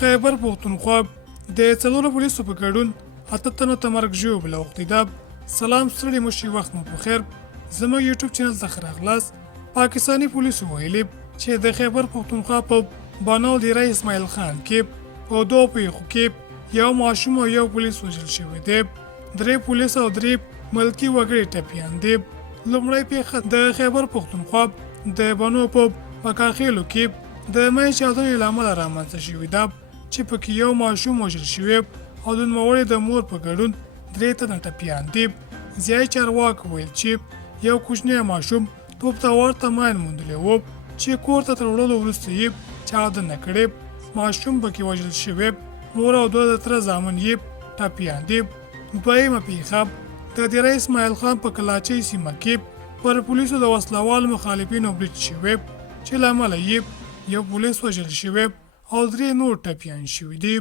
خیبر پښتونخوا د 4 پولیسو په ګډون 8 تنو ته مرګ ژوبله وختي دا سلام ستړي مو شي وخت مو په خیر زموږ یوټیوب چینل ته راغلاست. پاکستانی پولیسو ویلي چې د خیبر پښتونخوا په بانو د رئیس اسماعیل خان کې په دوه پیښو کې یو ماشوم او یو پولیس وژل شوی دی. 3 پولیس او 3 ملکی وګړي ټپیان دي. لومړی پیښه د خیبر پښتونخوا د بانو په پکاخیلو کې د مې چاودنې له امله رامنځته شوې ده چې پکې یو ماشوم وژل شوی او د نوموړي د مور په ګډون 3 تنه ټپیان دي. ځایي چارواکو ویل چې یو کوچنی ماشوم توپ ته ورته ماین موندلی و چې کور ته تر وړلو وروسته یې چاودنه کړې. ماشوم پکې وژل شوی، مور او 2 تره زامن یې ټپیان دي. دویمه پیښه د رئیس اسماعیل خان په کلاچۍ سیمه کې پر پولیسو د وسلوال مخالفینو برید شوی چې له امله یې یو پولیس وژل شوی او 3 نور ټپیان شوي دي.